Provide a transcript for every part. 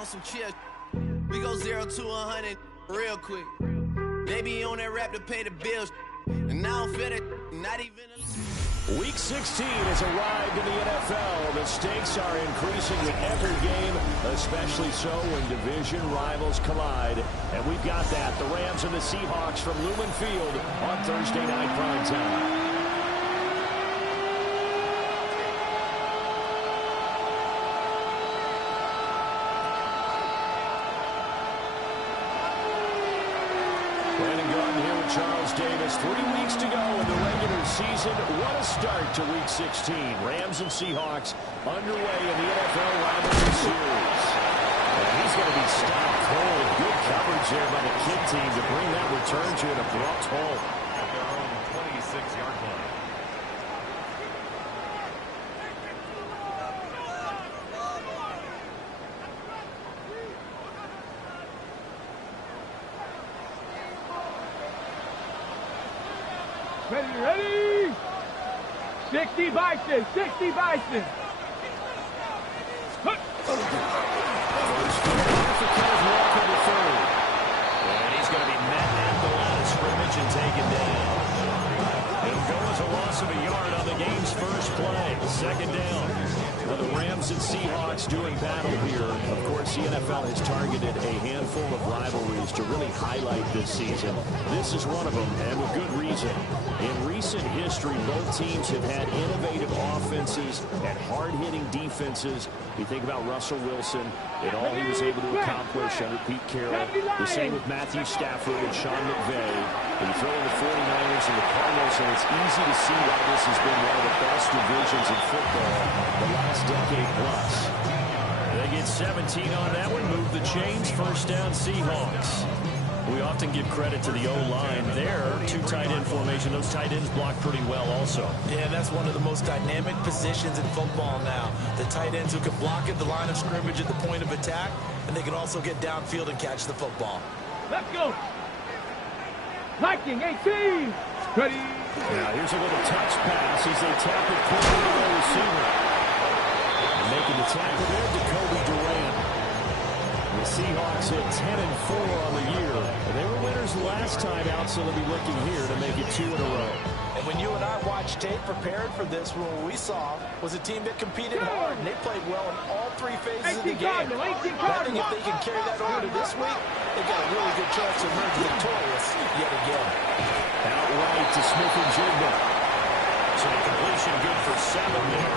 on some chill. We go 0 to 100 real quick. They be on that rap to pay the bills. And I don't feel it, not even Week 16 has arrived in the NFL. The stakes are increasing with every game, especially so when division rivals collide. And we've got that. The Rams and the Seahawks from Lumen Field on Thursday Night Primetime. Charles Davis, 3 weeks to go in the regular season. What a start to Week 16. Rams and Seahawks underway in the NFL rivalry series. And he's going to be stopped cold. Good coverage there by the Kid team to bring that return to an abrupt halt. At their own 26-yard line. Ready? 60 Bison, 60 Bison. And he's going to be met at the line of scrimmage and taken down. It'll go as a loss of a yard on the game's first play. Second down. Well, the Rams and Seahawks doing battle here. Of course, the NFL has targeted a handful of rivalries to really highlight this season. This is one of them, and with good reason. In recent history, both teams have had innovative offenses and hard-hitting defenses. You think about Russell Wilson and all he was able to accomplish under Pete Carroll. The same with Matthew Stafford and Sean McVay. And you throw in the 49ers and the Cardinals, and it's easy to see why this has been one of the best divisions in football the last decade plus. They get 17 on that one. Move the chains. First down, Seahawks. We often give credit to the O-line there. Two tight end formation. Those tight ends block pretty well also. Yeah, that's one of the most dynamic positions in football now. The tight ends who can block at the line of scrimmage at the point of attack, and they can also get downfield and catch the football. Let's go. Viking 18. Ready. Now here's a little touch pass as they tap it quickly to the receiver. And making the tackle there, Jacoby Durant. The Seahawks hit 10-4 on the year. And they were winners last time out, so they'll be looking here to make it 2 in a row. And when you and I watched tape prepared for this, what we saw was a team that competed hard, and they played well in all three phases of the game. I think if they can carry that over to this week, they've got a really good chance to emerge victorious yet again. Outright to Smith-Njigba. So the completion good for 7 there.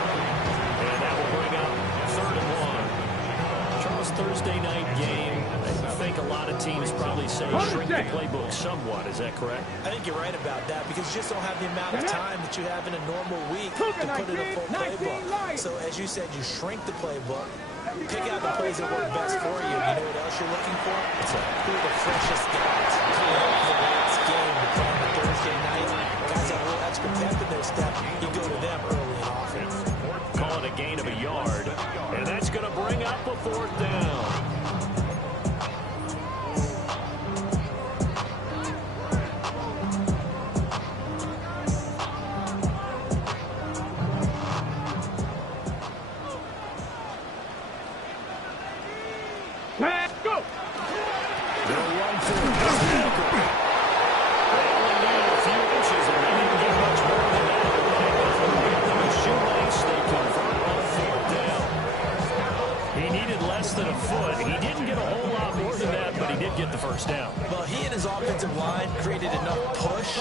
And that will bring up 3rd and 1. Charles, Thursday night game. I think a lot of teams probably say shrink the playbook somewhat. Is that correct? I think you're right about that because you just don't have the amount of time that you have in a normal week to put in a full playbook. So as you said, you shrink the playbook, pick out the plays that work best for you. You know what else you're looking for? Who are the freshest guys coming out of the last game to play on the Thursday night? Guys that have a little extra pep in their step, you go to them early in offense. Call it a gain of a yard. And that's going to bring up a 4th down. Well, he and his offensive line created enough push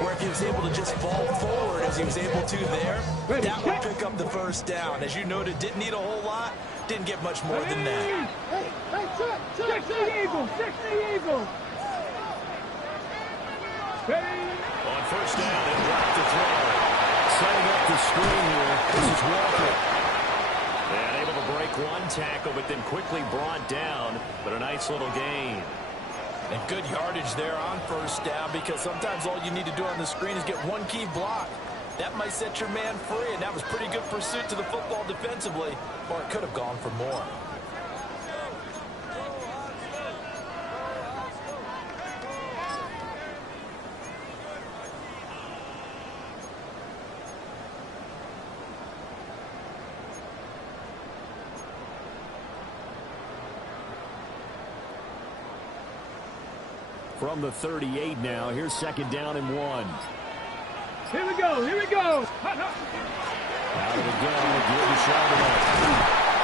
where if he was able to just fall forward as he was able to there, that would pick up the 1st down. As you noted, didn't need a whole lot, didn't get much more than that. 60 Eagles, 60 Eagles. On 1st down, and blocked the throw. Setting up the screen here. This is Walker. And able to break one tackle, but then quickly brought down. But a nice little gain. And good yardage there on 1st down because sometimes all you need to do on the screen is get one key block. That might set your man free, and that was pretty good pursuit to the football defensively, or it could have gone for more. from the 38 now. Here's second down and 1. Here we go. Here we go. Out of the gun to give to Charbonnet.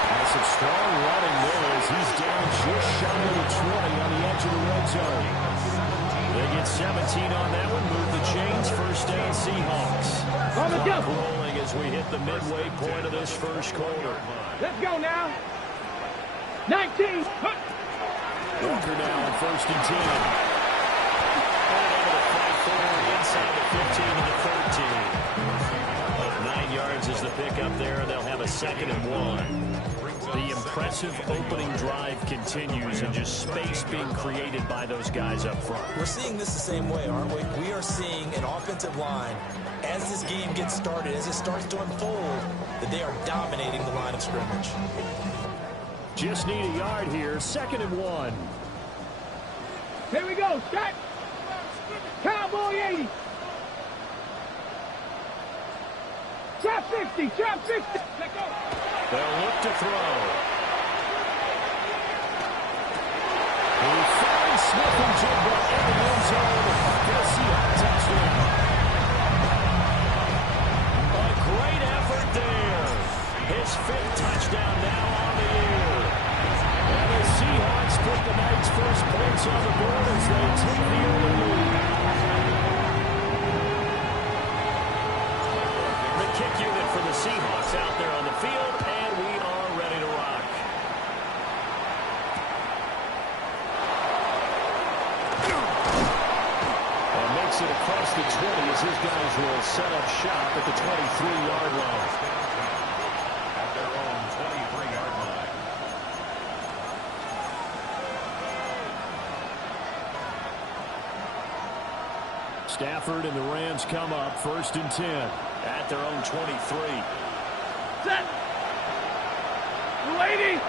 Has some strong running there as he's down just shy of the 20 on the edge of the red zone. They get 17 on that one. Move the chains. First down, Seahawks. Clock rolling as we hit the midway point of this first quarter. Let's go now. 19. Walker now on first and 10. And able to fight forward inside the 15 to the 13. 9 yards is the pickup there, and they'll have a second and 1. The impressive opening drive continues, and just space being created by those guys up front. We're seeing this the same way, aren't we? We are seeing an offensive line, as this game gets started, as it starts to unfold, that they are dominating the line of scrimmage. Just need a yard here. Second and 1. Here we go. Shot. Cowboy 80. Trap 50. Trap 50. Let go. They'll look to throw. He finds Smith and Jigba in the end zone. They'll see a touchdown. A great effort there. His 5th touchdown now on the year. And the Seahawks put the night's first points on the board as they take the early lead. The kick unit for the Seahawks out there on the field, and we are ready to rock. And makes it across the 20 as his guys will set up shop at the 23-yard line. At their own 23-yard line. Stafford and the Rams come up first and 10 at their own 23. Set. 280.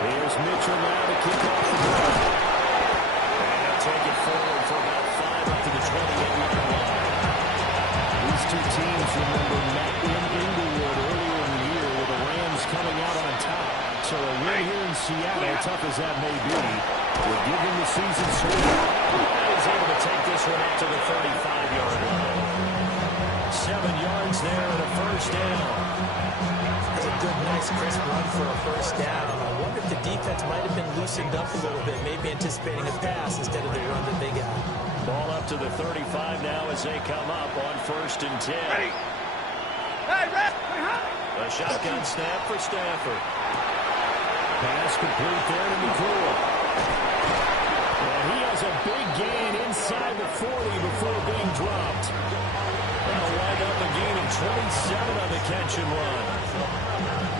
Here's Mitchell now to kick off the ball. And they'll take it forward for about 5 up to the 28-yard line. These two teams, remember, met in Inglewood earlier in the year with the Rams coming out on top. So a win here in Seattle, tough as that may be, will give them the season sweep. And he's able to take this one up to the 35-yard line. 7 yards there and a first down. That's a good, nice, crisp run for a first down. I wonder if the defense might have been loosened up a little bit, maybe anticipating a pass instead of the run that they got. Ball up to the 35 now as they come up on first and 10. Hey, Red. A shotgun snap for Stafford. Pass complete there to McCool. And he has a big gain inside the 40 before being dropped. That'll wind up a gain of 27 on the catch and run.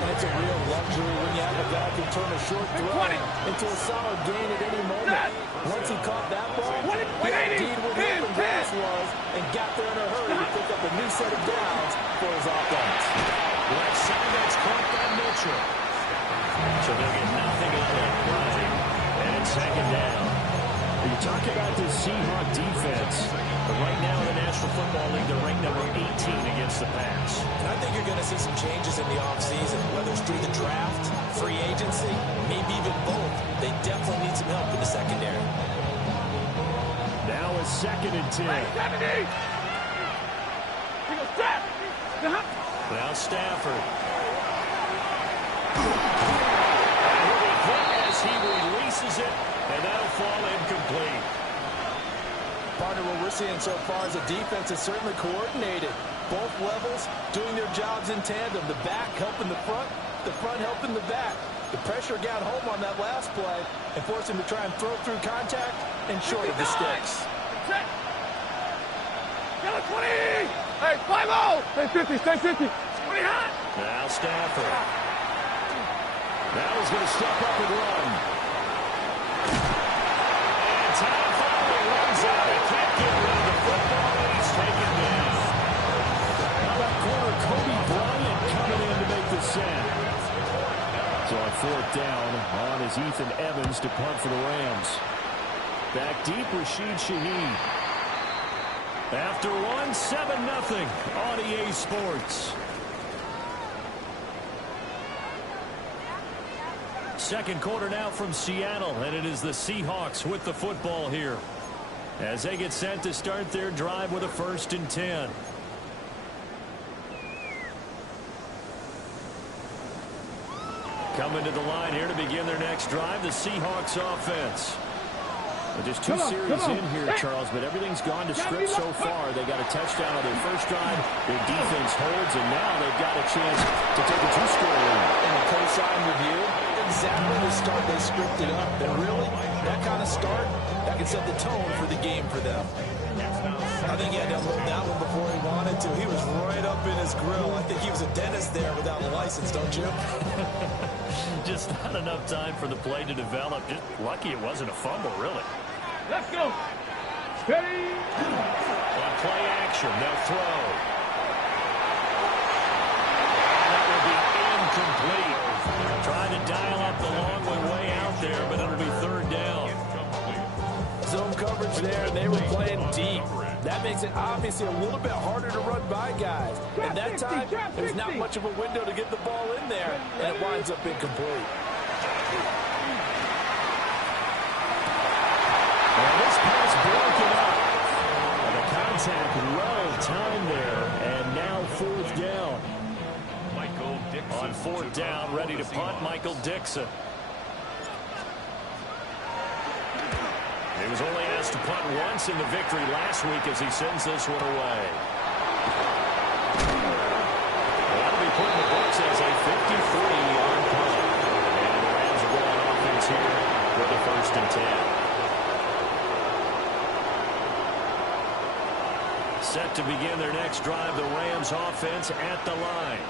That's a real luxury when you have a guy who can turn a short throw into a solid gain at any moment. Once he caught that ball, he indeed what the open grass was and got there in a hurry to pick up a new set of downs for his offense. Left side, that's caught by Mitchell. So they'll get nothing on that play. And it's second down. You talk about this Seahawk defense. But right now in the National Football League, they're ranked number 18 against the pass. And I think you're going to see some changes in the offseason, whether it's through the draft, free agency, maybe even both. They definitely need some help in the secondary. Now a second and 10. 70. Now Stafford. And he'll be hit as he releases it, and that'll fall incomplete. Partner, what we're seeing so far is the defense is certainly coordinated. Both levels doing their jobs in tandem. The back helping the front helping the back. The pressure got home on that last play and forced him to try and throw through contact and short of the sticks. Yellow 20! Hey, 5-0! Stay 50, stay 50. 20 hot! Now Stafford. Now he's going to step up and run. And time finally runs out. He can't get rid of the football, and he's taken down. How about corner Kobe Bryant coming in to make the set? So on fourth down, on is Ethan Evans to punt for the Rams. Back deep, Rashid Shaheed. After one, 7-0 on EA Sports. second quarter now from Seattle, and it is the Seahawks with the football here as they get set to start their drive with a 1st and 10. Coming to the line here to begin their next drive, the Seahawks offense. Well, just 2 series in here, Charles, but everything's gone to script so far. They got a touchdown on their first drive. Their defense holds, and now they've got a chance to take a 2-score lead. And the co-sign review, exactly the start they scripted up. And really, that kind of start, that can set the tone for the game for them. I think he had to unload that one before he wanted to. He was right up in his grill. I think he was a dentist there without a license, don't you? Just not enough time for the play to develop. Just lucky it wasn't a fumble, really. Let's go. Steady. On play action, they'll throw. That will be incomplete. Trying to dial up the long one way out there, but it'll be 3rd down. Zone coverage there, and they were playing deep. That makes it obviously a little bit harder to run by guys. And that time, there's not much of a window to get the ball in there, and it winds up incomplete. And this pass broken up. And the contact well timed there, and now 4th down. Michael Dixon. On 4th down, ready to punt, Michael Dixon. He was only asked to punt once in the victory last week as he sends this one away. That'll be put in the books as a 53-yard punt. And the Rams are going on offense here with a 1st and 10. Set to begin their next drive, the Rams offense at the line.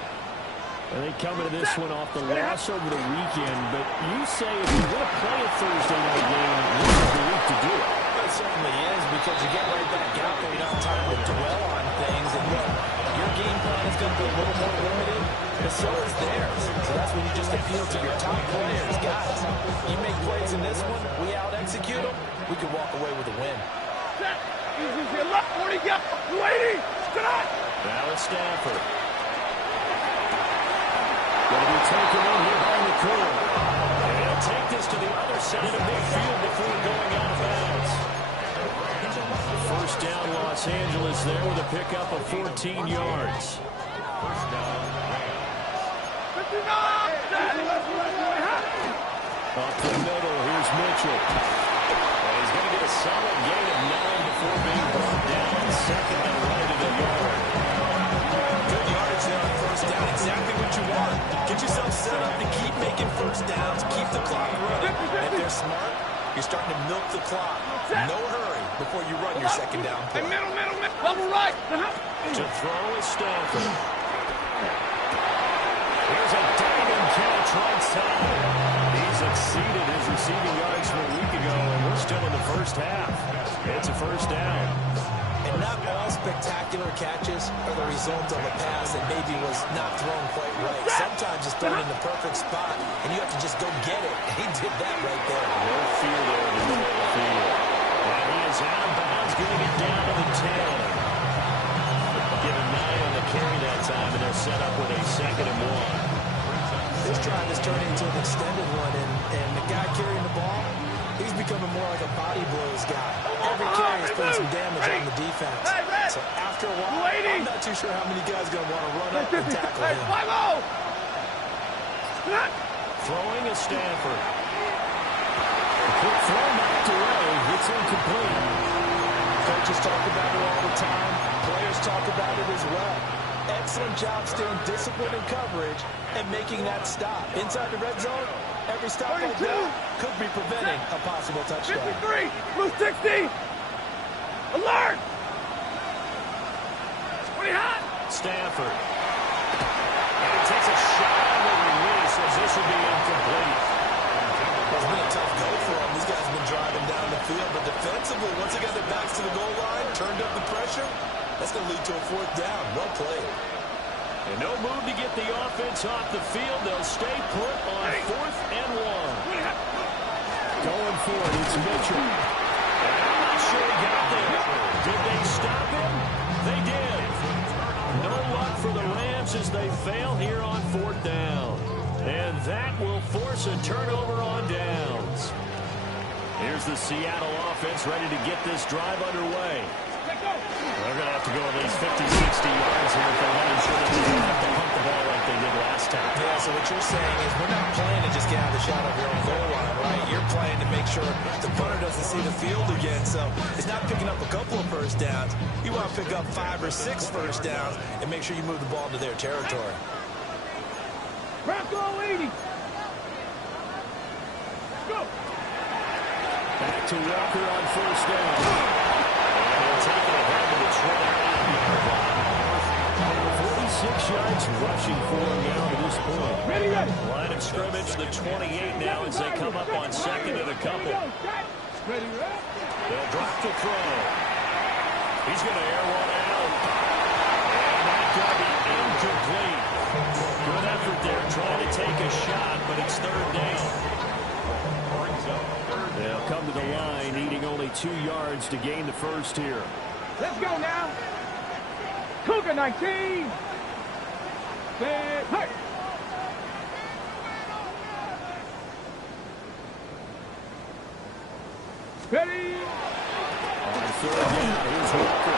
And they come into this one off the loss over the weekend, but you say if you want to play a Thursday night game, this is the week to do it. It certainly is, because you get right back out there. You don't have time to dwell on things. And look, your game plan is going to be a little more limited, but so is theirs. So that's when you just appeal to your top players. Guys, you make plays in this one, we out-execute them, we can walk away with a win. Easy, left, 40, get, 280, tonight. Now it's Stafford. Going to be taken in here by the crew. And he'll take this to the other side of midfield before going out of bounds. 1st down, Los Angeles there with a pickup of 14 yards. 1st down, Rams. 59. Up the middle, here's Mitchell. And he's going to get a solid gain of 9 before being brought down. 2nd and right at a yard. Good yardage there on 1st down. Exactly what you want. Get yourself set up to keep making 1st downs, keep the clock running. And if they're smart, you're starting to milk the clock. No hurry before you run your 2nd down play. Middle. Level right. To throw is Stafford. Here's a diving catch right side. He's exceeded his receiving yards from a week ago, and we're still in the 1st half. It's a 1st down. And not all spectacular catches are the result of a pass that maybe was not thrown quite right. Sometimes it's thrown in the perfect spot, and you have to just go get it. He did that right there. No fear there in the middle of the field. And he is out of bounds, getting it down to the 10. Get a 9 on the carry that time, and they're set up with a 2nd and 1. This drive is turning into an extended one, and the guy carrying the ball, he's becoming more like a body blows guy. Every carry is putting some damage on the defense. So after a while, I'm not too sure how many guys are going to want to run up and tackle him. 5-0. Throwing is Stafford. A quick throw knocked away. It's incomplete. Coaches talk about it all the time. Players talk about it as well. Excellent job staying disciplined in coverage and making that stop. Inside the red zone, every stop like that could be preventing a possible touchdown. 53, blue 60. Alert! 20 hot. Stafford. And he takes a shot on the release as this will be incomplete. It's been a tough go for them. These guys have been driving down the field, but defensively, once they got their backs to the goal line, turned up the pressure, that's going to lead to a 4th down. Well played. And no move to get the offense off the field. They'll stay put on 4th and 1. Going for it, it's Mitchell. And I'm not sure he got there. Did they stop him? They did. No luck for the Rams as they fail here on 4th down. And that will force force a turnover on downs. Here's the Seattle offense ready to get this drive underway. They're going to have to go at least 50, 60 yards here if they want to ensure that they don't have to punt the ball like they did last time. Yeah, so what you're saying is we're not playing to just get out of the shot of your own goal line, right? You're playing to make sure the punter doesn't see the field again. So it's not picking up a couple of first downs. You want to pick up 5 or 6 first downs and make sure you move the ball into their territory. Bronco 80. Go. Back to Walker on first down. And he'll take it ahead to the 28-yard line. 46 yards rushing for him now to this point. Ready, ready. Line of scrimmage, the 28 now as they come up on second and a couple. Ready, ready. They'll drop the throw. He's going to air one out. And that's going to be incomplete. Good effort there trying to take a shot, but it's third down. They'll come to the line, needing only 2 yards to gain the first here. Let's go now. Cougar 19. Hey. Ready. On third down, here's Walker.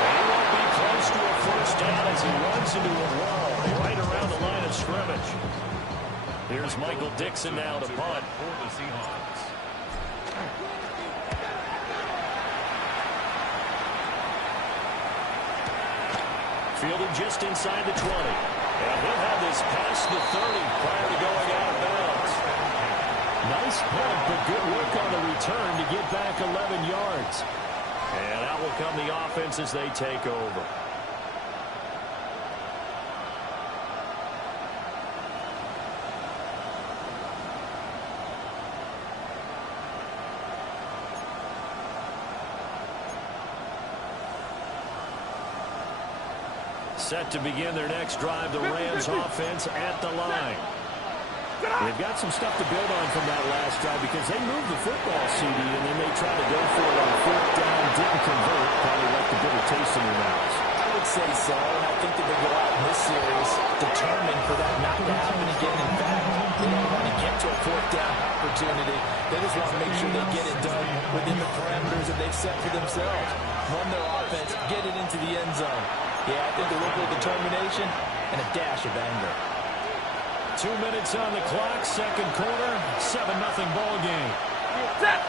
And he won't be close to a first down as he runs into a wall right around the line of scrimmage. Here's Michael Dixon now to punt. For the Seahawks. Fielded just inside the 20. And he'll have this past the 30 prior to going out of bounds. Nice punt, but good work on the return to get back 11 yards. And out will come the offense as they take over. Set to begin their next drive, the Rams offense at the line. They've got some stuff to build on from that last drive because they moved the football, CD, and then they tried to go for it on fourth down, didn't convert, probably left a bitter taste in their mouths. I would say so, and I think that they go out in this series determined for that not to happen again. In fact, they don't want to get to a fourth down opportunity. They just want to make sure they get it done within the parameters that they've set for themselves. Run their offense, get it into the end zone. Yeah, I think a little bit of determination and a dash of anger. 2 minutes on the clock, second quarter, 7-0 ball game. Set.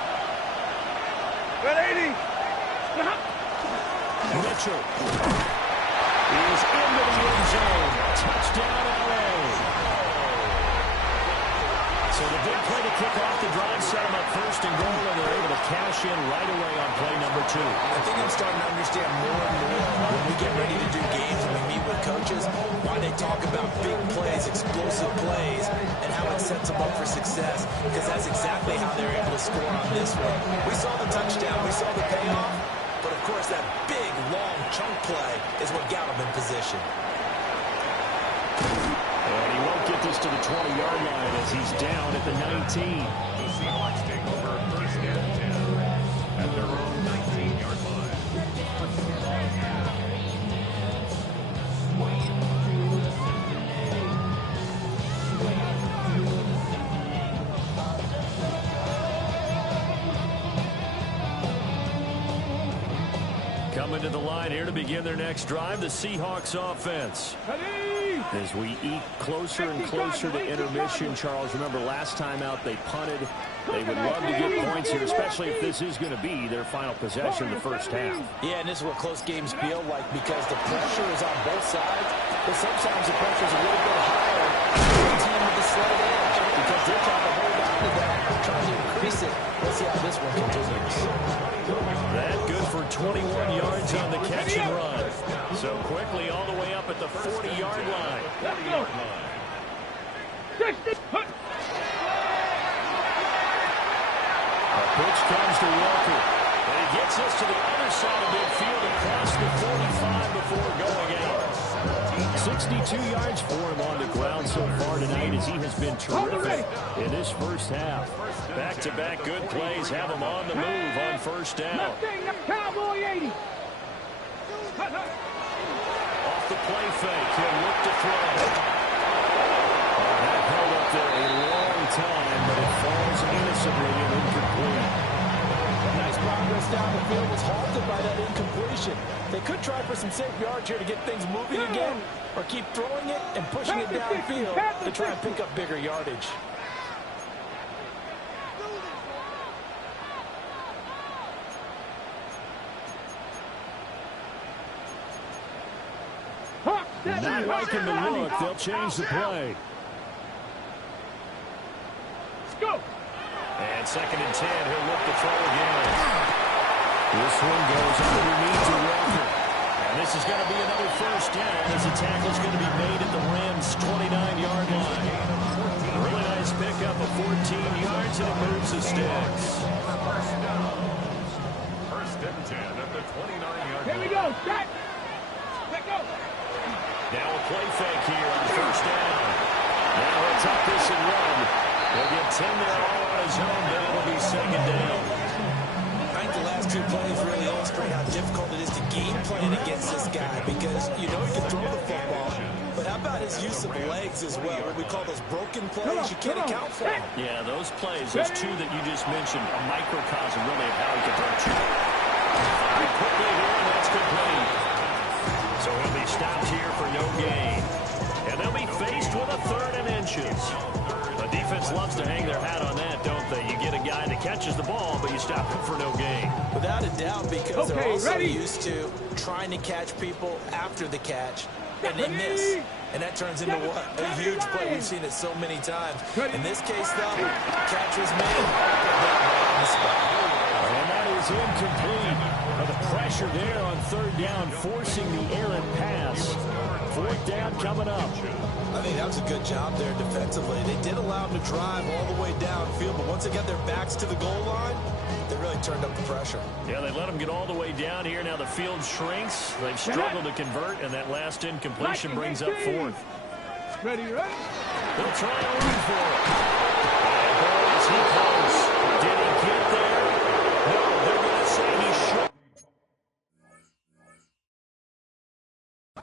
180. Mitchell is into the end zone. Touchdown, LA. So the big play to kick off the drive set them up first and goal, and they're able to cash in right away on play number 2. I think I'm starting to understand more and more when we get ready to do games and we meet with coaches why they talk about big plays, explosive plays, and how it sets them up for success, because that's exactly how they're able to score on this one. We saw the touchdown, we saw the payoff, but of course that big, long chunk play is what got them in position. And he won't get this to the 20-yard line as he's down at the 19. The Seahawks take over first and 10 at their own 19-yard line. Coming to the line here to begin their next drive, the Seahawks offense. As we eat closer and closer to intermission, Charles, remember last time out they punted. They would love to get points here, especially if this is going to be their final possession in the first half. Yeah, and this is what close games feel like because the pressure is on both sides, but sometimes the pressure is a little bit higher on the team with the slight edge because they're trying to hold on to that, trying to increase it. Let's see how this one continues. That good for 21 yards on the catch and run. So quickly all the way up at the 40-yard line. Let's go. 60. A pitch comes to Walker. And he gets us to the other side of midfield across the 45 before going out. 62 yards for him on the ground so far tonight as he has been terrific in this first half. Back-to-back good plays have him on the move on first down. Cowboy 80. Off the play fake, he'll look to throw. That held up there a long time, but it falls innocently and incomplete. Nice progress down the field was halted by that incompletion. They could try for some safe yards here to get things moving again, or keep throwing it and pushing it downfield to try and pick up bigger yardage. Not liking the look. They'll change the play. Let's go. And 2nd and 10. He'll look to throw again. This one goes underneath to Walker. And this is going to be another first down as the tackle's going to be made at the Rams' 29-yard line. Really nice pickup of 14 yards, and it moves the sticks. First and 10 at the 29-yard line. Here we go. Set. Let go. Now a play fake here on first down. Now he'll tuck this and run. He'll get 10 there all on his own, then it'll be 2nd down. I think the last 2 plays really illustrate how difficult it is to game plan against this guy, because you know he can throw the football, but how about his use of legs as well? What we call those broken plays, you can't account for them. Yeah, those plays, those 2 that you just mentioned, a microcosm really of how he can throw two. Very quickly here, and that's complete. So he'll be stopped here for no gain. And they'll be faced with a 3rd and inches. The defense loves to hang their hat on that, don't they? You get a guy that catches the ball, but you stop him for no gain. Without a doubt, because they're also used to trying to catch people after the catch, and they miss. And that turns into what? A huge play. We've seen it so many times. In this case, though, catch was made. On the spot. And that is incomplete. The pressure there on 3rd down, forcing the errant pass. 4th down coming up. I think that was a good job there defensively. They did allow them to drive all the way downfield, but once they got their backs to the goal line, they really turned up the pressure. Yeah, they let them get all the way down here. Now the field shrinks. They've struggled to convert, and that last incompletion brings up 4th. Ready, ready? They'll try to run for it. And boy, is he close. Did he get there? No, they're going to say he should.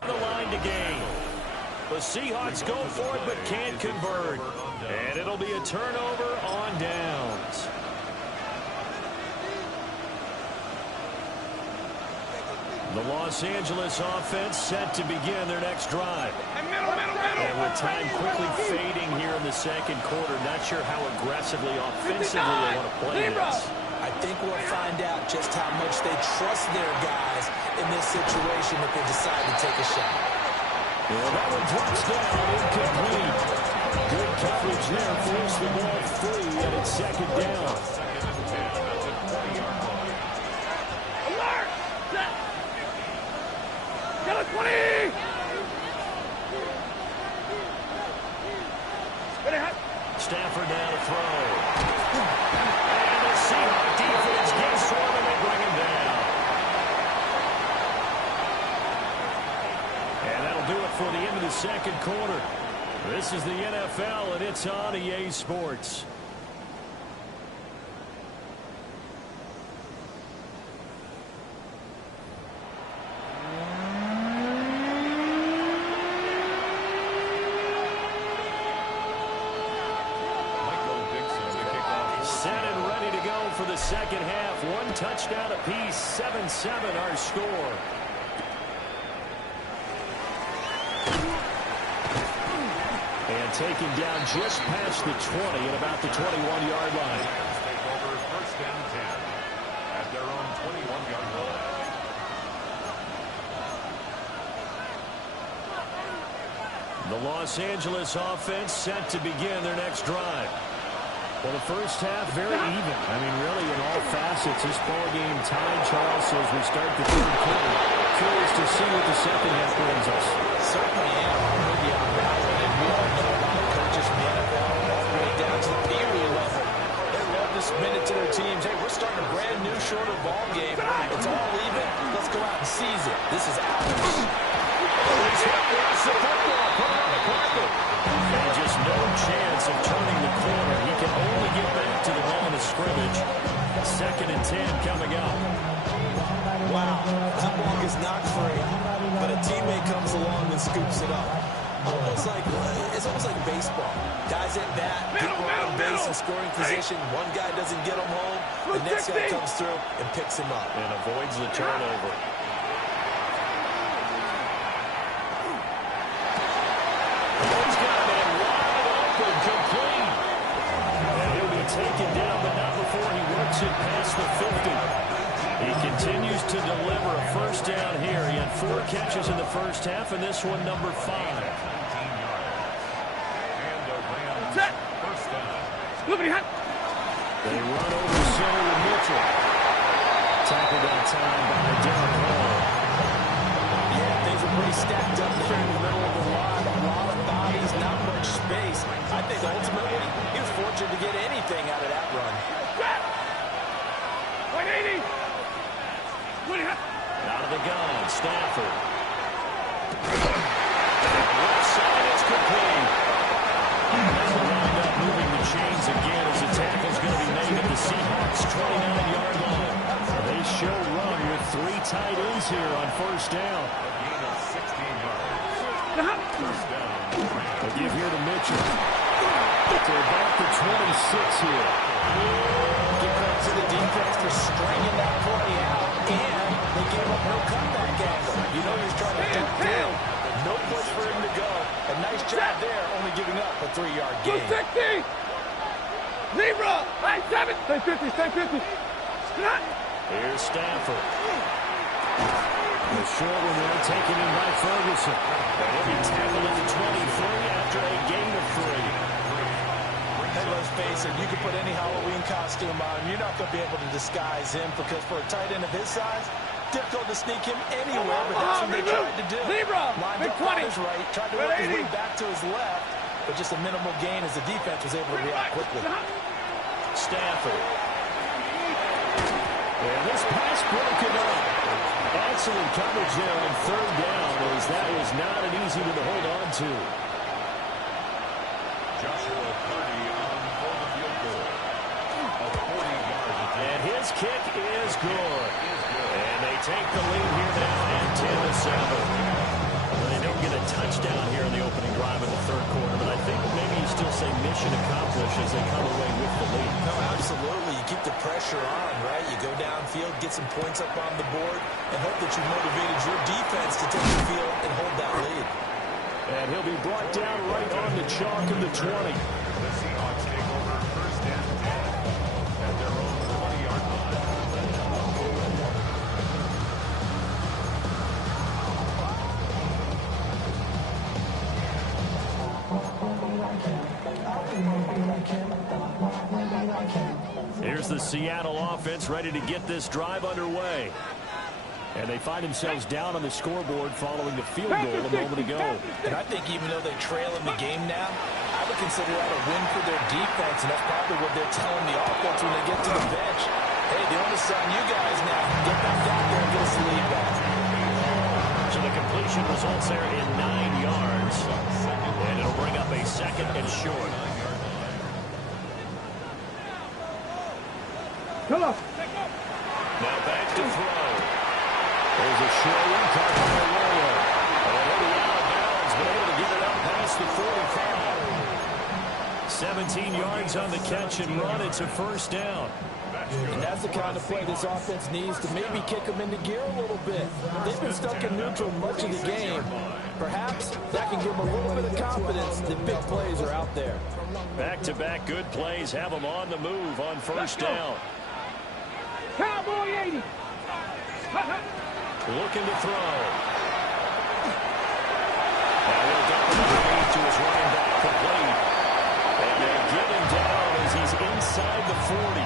The line to gain. The Seahawks go for it but can't convert. And it'll be a turnover on downs. The Los Angeles offense set to begin their next drive. And with time quickly fading here in the 2nd quarter, not sure how aggressively, offensively they want to play this. I think we'll find out just how much they trust their guys in this situation if they decide to take a shot. Well, that one drops down, incomplete. Good coverage there, forced the ball free, and it's 2nd down. Alert! Set! Get a 20! Stafford now to throw. And the Seahawks defense gets to him, and they bring him down. And that'll do it for the end of the 2nd quarter. This is the NFL, and it's on EA Sports. Set and ready to go for the 2nd half. 1 touchdown apiece, 7-7 our score. And taken down just past the 20 at about the 21-yard line. Take over 1st and 10 at their own 21-yard line. The Los Angeles offense set to begin their next drive. Well, the first half, very even. I mean, really, in all facets, this ball game tied, Charles, so as we start the 3rd quarter. Curious to see what the 2nd half brings us. Certainly am. Maybe I'm right. And we all know a lot of coaches in the NFL all the way down to the theory level. They love to submit it to their teams. Hey, we're starting a brand new, shorter ball game. It's all even. Let's go out and seize it. This is ours. He's hit the football, put it on the carpet. And just no chance of turning the corner. He can only get back to the line of scrimmage. 2nd and 10 coming up. Wow. That ball is not free, but a teammate comes along and scoops it up. It's almost like baseball. Guys at bat, people on base in scoring position. One guy doesn't get him home. The next guy comes through and picks him up. And avoids the turnover. He's got it wide open, complete. And he'll be taken down, but not before he works it past the 50. He continues to deliver a first down here. He had 4 catches in the first half, and this one number 5. Set. Look at him. They run over center with Mitchell. Tackled that time by Darren Hall. Yeah, things are pretty stacked up there in the middle of the line. A lot of bodies, not much space. I think ultimately he was fortunate to get anything out of that run. 180. Out of the gun, Stafford. Left side is complete. They'll wind up moving the chains again as the tackle's going to be made at the Seahawks' 29-yard line. They show run with 3 tight ends here on first down. They give here to Mitchell. They're back to 26 here. Give credit to the defense for stringing that play out, and they gave up no comeback angle. You know he's trying to duck down. No place for him to go. A nice job there, only giving up a 3-yard gain. 260. Zebra. Hey, 7. Stay 50. Stay 50. Here's Stafford. The short one there taken in by Ferguson. And he'll be tackled at the 23 after a gain of 3. Hey, let's face it, you can put any Halloween costume on him. You're not going to be able to disguise him because for a tight end of his size, difficult to sneak him anywhere, but that's what they tried to do. Lined up on his right, tried to work his way back to his left, but just a minimal gain as the defense was able to react quickly. Stafford. And this pass broken up. Excellent coverage there on 3rd down, as that was not an easy one to hold on to. Joshua Purdy on for the field goal. A 40-yard And his kick is good. And they take the lead here now at 10-7. Well, they don't get a touchdown here in the opening drive in the 3rd quarter, but I think maybe you still say mission accomplished as they come away with the lead. No, absolutely. You keep the pressure on, right? You go downfield, get some points up on the board, and hope that you motivated your defense to take the field and hold that lead. And he'll be brought down right on the chalk of the 20. The Seahawks take over first and 10 at their own 20-yard line. Here's the Seattle offense ready to get this drive underway. And they find themselves down on the scoreboard following the field goal a moment ago. And I think even though they trail in the game now, I would consider that a win for their defense, and that's probably what they're telling the offense when they get to the bench. Hey, the onus is on you guys now. Get back out there and get us the lead back. So the completion results there in 9 yards. And it'll bring up a 2nd and short. Now back to throw. There's a short one caught by Arroyo. And he'll be out of bounds, but able to get it up past the 45. 17 yards on the catch and run. It's a first down. And that's the kind of play this offense needs to maybe kick them into gear a little bit. They've been stuck in neutral much of the game. Perhaps that can give them a little bit of confidence that big plays are out there. Back-to-back good plays have them on the move on first down. Cowboy 80. Looking to throw. Now he'll dump it underneath to his running back, complete. And they get him down as he's inside the 40.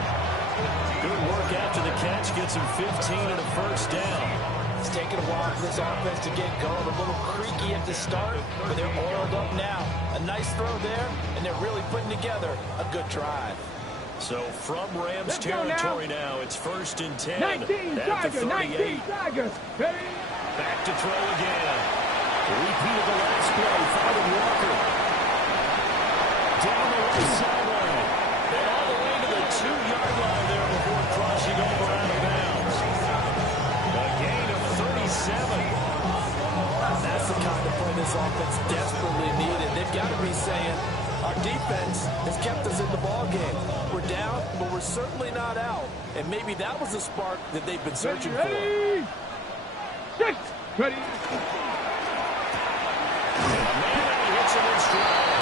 Good work after the catch, gets him 15 and a first down. It's taken a while for this offense to get going. A little creaky at the start, but they're oiled up now. A nice throw there, and they're really putting together a good drive. So from Rams territory now, it's first and 10 at the 38. Back to throw again. Repeat of the last play, finding Walker. Down the right sideline. And all the way to the 2-yard line there before crossing over out of bounds. A gain of 37. That's the kind of play this offense desperately need, and they've got to be saying, our defense has kept us in the ballgame. We're down, but we're certainly not out. And maybe that was the spark that they've been searching for. Six. Ready. Hits him in stride.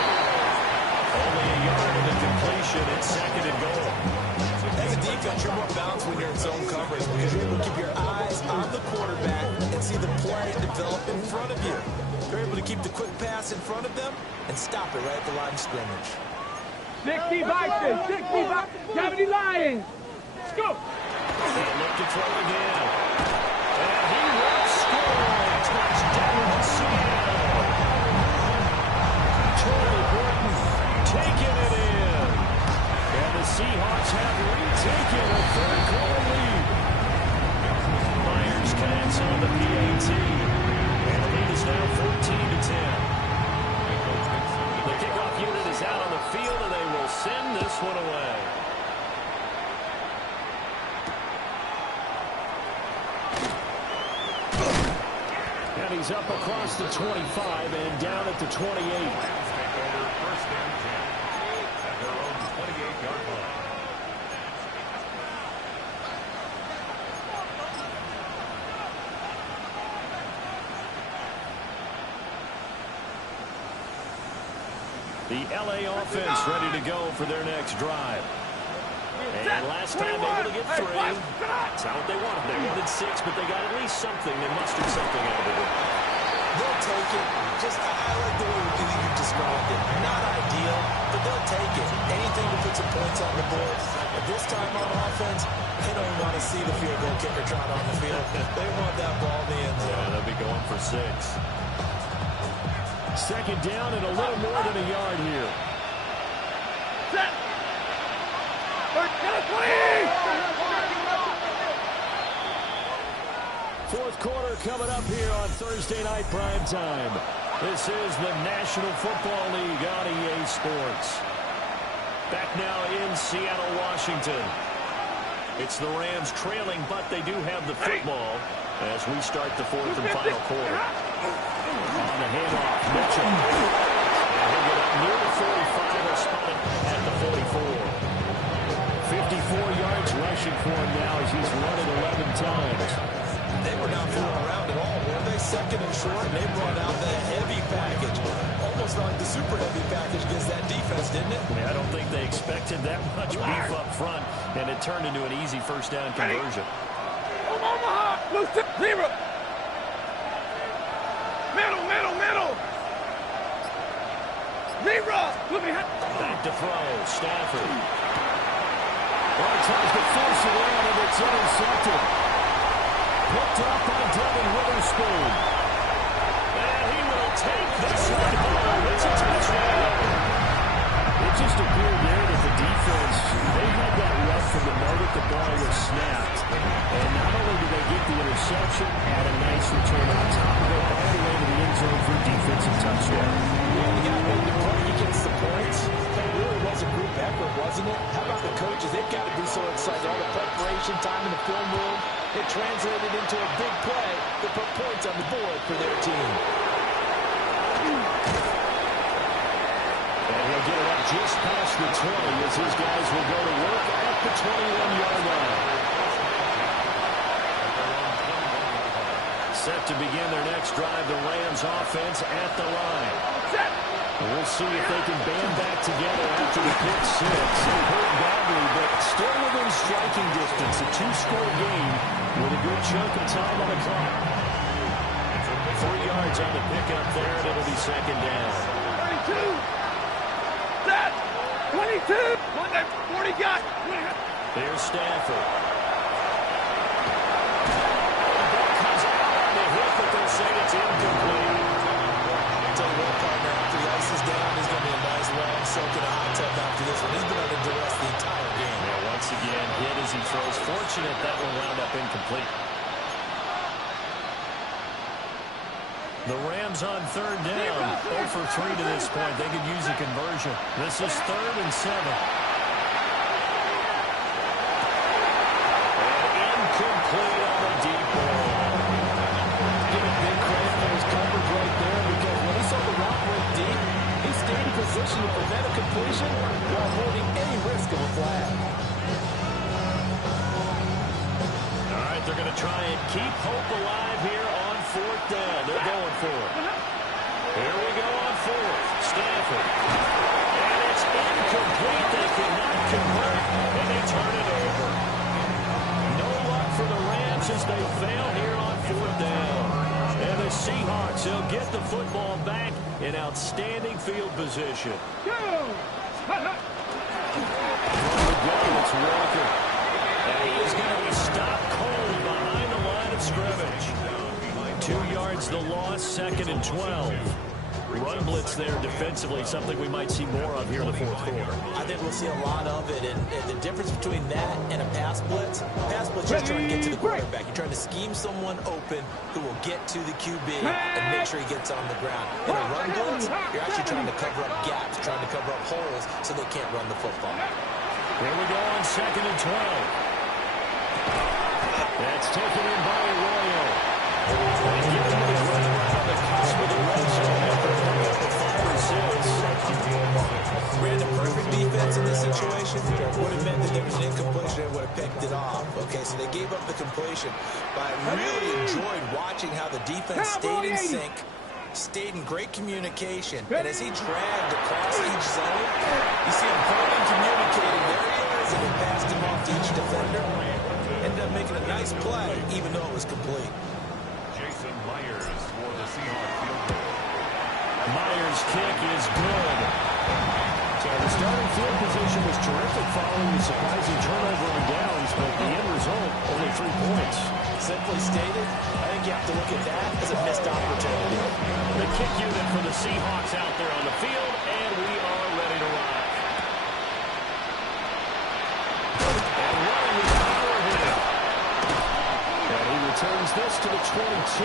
Only a yard of the completion. It's second and goal. As a defense, you're more balanced when you're in zone coverage because you're able to keep your eyes on the quarterback and see the play develop in front of you. You're able to keep the quick pass in front of them and stop it right at the line of scrimmage. 65, 65. Gravity Lions. Let's go. They look to throw again. And he will score. Touchdown, Seattle. Troy Horton taking it in. And the Seahawks have retaken a third-quarter lead. Myers connects on the PAT. And the lead is now 14-10. The kickoff unit is out on the field, and they will send this one away. And he's up across the 25 and down at the 28. Rams take over first and 10 at their own 28-yard line. The LA offense ready to go for their next drive. And last time able to get 3. That's not what they wanted. They wanted 6, but they got at least something. They mustered something out of it. They'll take it. Just, I like the way you described it. Not ideal, but they'll take it. Anything to put some points on the board. But this time on offense, they don't want to see the field goal kicker trot on the field. They want that ball in the end zone. Yeah, they'll be going for 6. Second down and a little more than a yard here. Set. Fourth quarter coming up here on Thursday night prime time. This is the National Football League on EA Sports. Back now in Seattle, Washington. It's the Rams trailing, but they do have the football as we start the fourth and final quarter. On the handoff, Mitchell. And he'll get up near the 45. He'll spot it at the 44. 54 yards rushing for him now as he's run it 11 times. They were not fooling around at all, were they? Second and short, and they brought out the heavy package. Almost like the super heavy package against that defense, didn't it? Yeah, I don't think they expected that much beef up front, and it turned into an easy first down conversion. Omaha. Blue tip. Zero. Middle. Zero. Back to throw. Stafford. Tries to force it in, and it's intercepted. Picked up by Devin Witherspoon. And he will take this one home. It's a touchdown. It just appeared there that the defense, they had that run from the moment the ball was snapped. And not only did they get the interception, had a nice return on top of it, all the way to the end zone for a defensive touchdown. Yeah, the guy made the play. He gets the points. That really was a group effort, wasn't it? How about the coaches? They've got to be so excited. All the preparation time in the film room, it translated into a big play that put points on the board for their team. And he'll get it up just past the 20 as his guys will go to work at the 21-yard line. Set to begin their next drive, the Rams offense at the line. We'll see if they can band back together after the pick 6. They hurt badly, but still within striking distance. A 2-score game with a good chunk of time on the clock. 3 yards on the pickup there, and it'll be second down. 32. Set. 22. 40 got. Here's Stafford. That comes out on the hit, but they'll say it's incomplete. I'll tell you what, partner, after the ice is down, he's going to be a nice long soak in a hot tub after this one. He's been under duress the entire game. Yeah, once again, hit as he throws. Fortunate that one wound up incomplete. The Rams on third down. 0 for 3 to this point. They could use a conversion. This is 3rd and 7. And incomplete on the deep ball. Give a big credit for his coverage right there because when he to try and keep hope alive here on 4th down. They're going for it. Here we go on 4th. Stafford. And it's incomplete. They cannot convert, and they turn it over. No luck for the Rams as they fail here on 4th down. And the Seahawks will get the football back in outstanding field position. It's Walker. And he is going to be stopped cold behind the line of scrimmage. 2 yards the loss, 2nd and 12. Run blitz there defensively, something we might see more of here in the 4th quarter. I think we'll see a lot of it, and the difference between that and a pass blitz you're trying to get to the quarterback. You're trying to scheme someone open who will get to the QB and make sure he gets on the ground. In a run blitz, you're actually trying to cover up gaps, trying to cover up holes so they can't run the football. Here we go on 2nd and 12. That's taken in by Arroyo. And given he was right around the cusp of the red zone after picking up a 5 or 6. Ran the perfect defense in this situation. Would have meant that there was an incompletion and would have picked it off. Okay, so they gave up the completion. But I really enjoyed watching how the defense stayed in sync, stayed in great communication. And as he dragged across each zone, you see him holding, communicating. There he is, and he passed him off to each defender. Ended up making a nice play, even though it was complete. Jason Myers for the Seahawks field goal. Myers' kick is good. So the starting field position was terrific following the surprising turnover on downs, but the end result, only 3 points. Simply stated, I think you have to look at that as a missed opportunity. The kick unit for the Seahawks out there on the field, and we are ready to rock. And running with power here. And he returns this to the 22.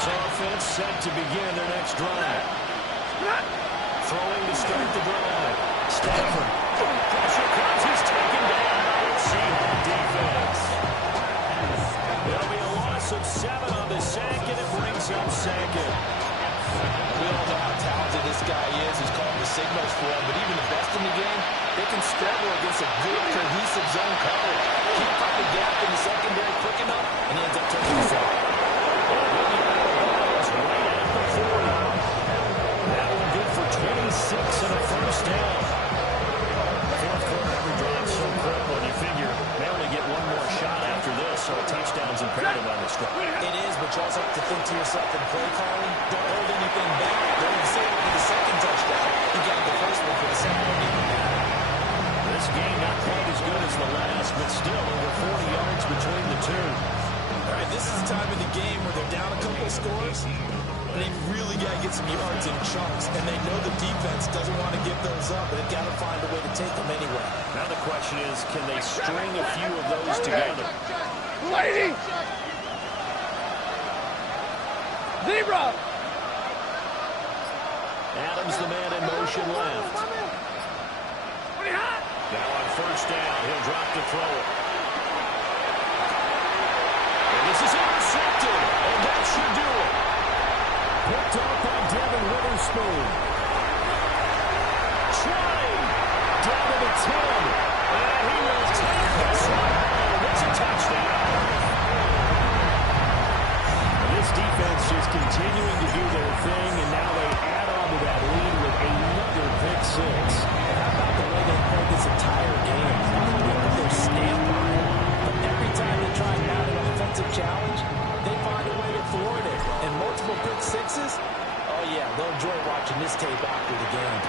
Offense set to begin their next drive. Throwing to start the drive. Stafford. Pressure comes. He's taken down by the Seahawks defense. There'll be a loss of 7 on the sack, and it brings up 2nd. We all know how talented this guy is. He's calling the signals for him, but even the best in the game, they can struggle against a good, cohesive zone coverage. Can't find the gap in the secondary quick enough, and he ends up turning the side. That one good for 26 and a first down. 4th quarter, every drive so critical, and you figure they only get one more shot after this, so a touchdown's imperative on this drive. It is, but you also have to think to yourself in play calling, don't hold anything back. Don't save it for the 2nd touchdown. You got the first one for the 2nd one even better. This game not quite as good as the last, but still over 40 yards between the two. All right, this is the time of the game where they're down a couple of scores, and they really got to get some yards in chunks, and they know the defense doesn't want to give those up, but they've got to find a way to take them anyway. Now the question is, can they string a few of those together? Lady! Zebra! Adams, the man in motion left. Now on 1st down, he'll drop to throw it. And this is intercepted, and that should do it. Picked up by Devin Witherspoon. Trying down to the 10. And he will take this one home. It's a touchdown. And this defense just continuing to do their thing, and now they add on to that lead with another pick 6. How about the way they played this entire game? They put their stamp on it. But every time they try and mount an offensive challenge, they find a way to thwart it. And multiple pick 6s, oh yeah, they'll enjoy watching this tape after the game.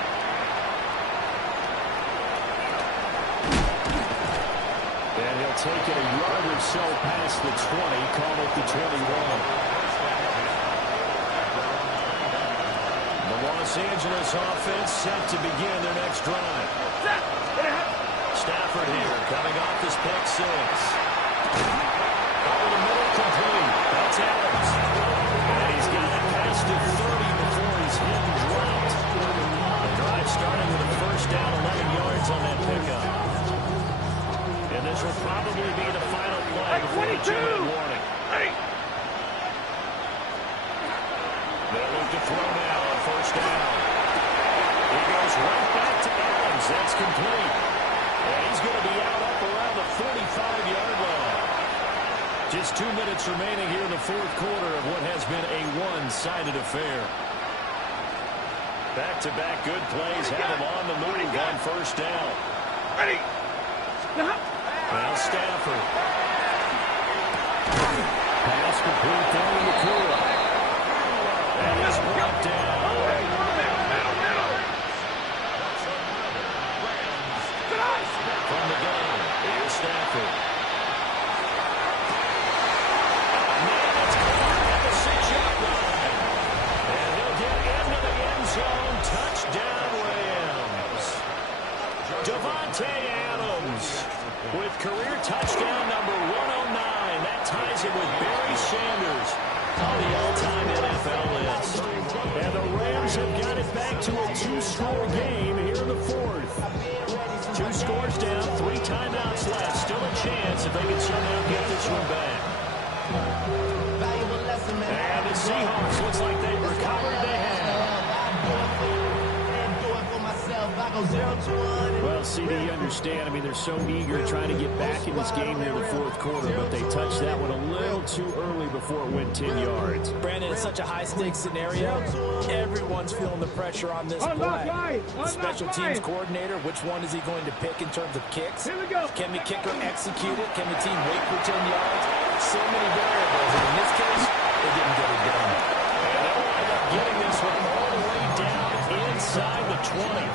And he'll take it a yard or so past the 20, call it the 21. The Los Angeles offense set to begin their next drive. Stafford here, coming off his pick 6. Over the middle, complete. That's Adams. And he's got it past the 30 before he's hit and dropped. The drive starting with a first down, 11 yards on that pickup. And this will probably be the final play before the 2-minute warning. complete. And he's going to be out up around the 45-yard line. Just 2 minutes remaining here in the fourth quarter of what has been a one-sided affair. Back-to-back good plays have him on the move on first down. Ready. Now Stafford. Pass complete down in the corner. And he's brought down. From the gun, here's Stafford. Man, it's caught at the 6-yard line. And he'll get into the end zone. Touchdown, Rams. Davante Adams with career touchdown number 109. That ties him with Barry Sanders on the all-time NFL list. And the Rams have got it back to a 2-score game here in the fourth. 2 scores down, 3 timeouts left. Still a chance if they can somehow get this one back. And the Seahawks looks like they've recovered. They have. Well, CD, you understand. I mean, they're so eager trying to get back in this game near the fourth quarter, but they touched that one a little too early before it went 10 yards. Brandon, it's such a high-stakes scenario. Everyone's feeling the pressure on this play. The special teams coordinator, which one is he going to pick in terms of kicks? Can the kicker execute it? Can the team wait for 10 yards? So many variables, and in this case, they didn't get it done. And they'll wind up getting this one all the way down inside the 20.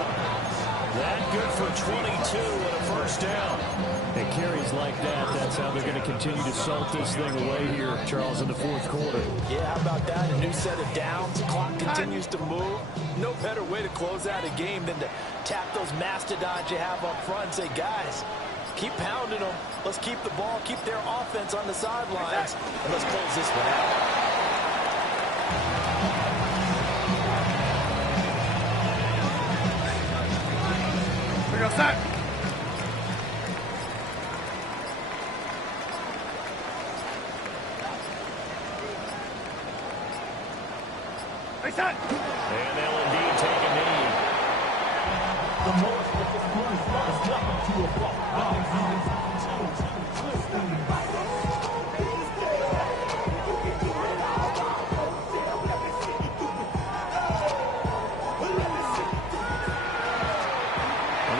That good for 22 and a first down. And carries like that, that's how they're going to continue to salt this thing away here, Charles, in the fourth quarter. Yeah, how about that? A new set of downs. The clock continues to move. No better way to close out a game than to tap those mastodons you have up front and say, guys, keep pounding them. Let's keep the ball, keep their offense on the sidelines, and let's close this one out. Set. And they'll indeed take a knee.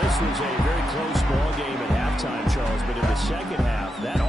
This was a very close ball game at halftime, Charles, but in the second half, that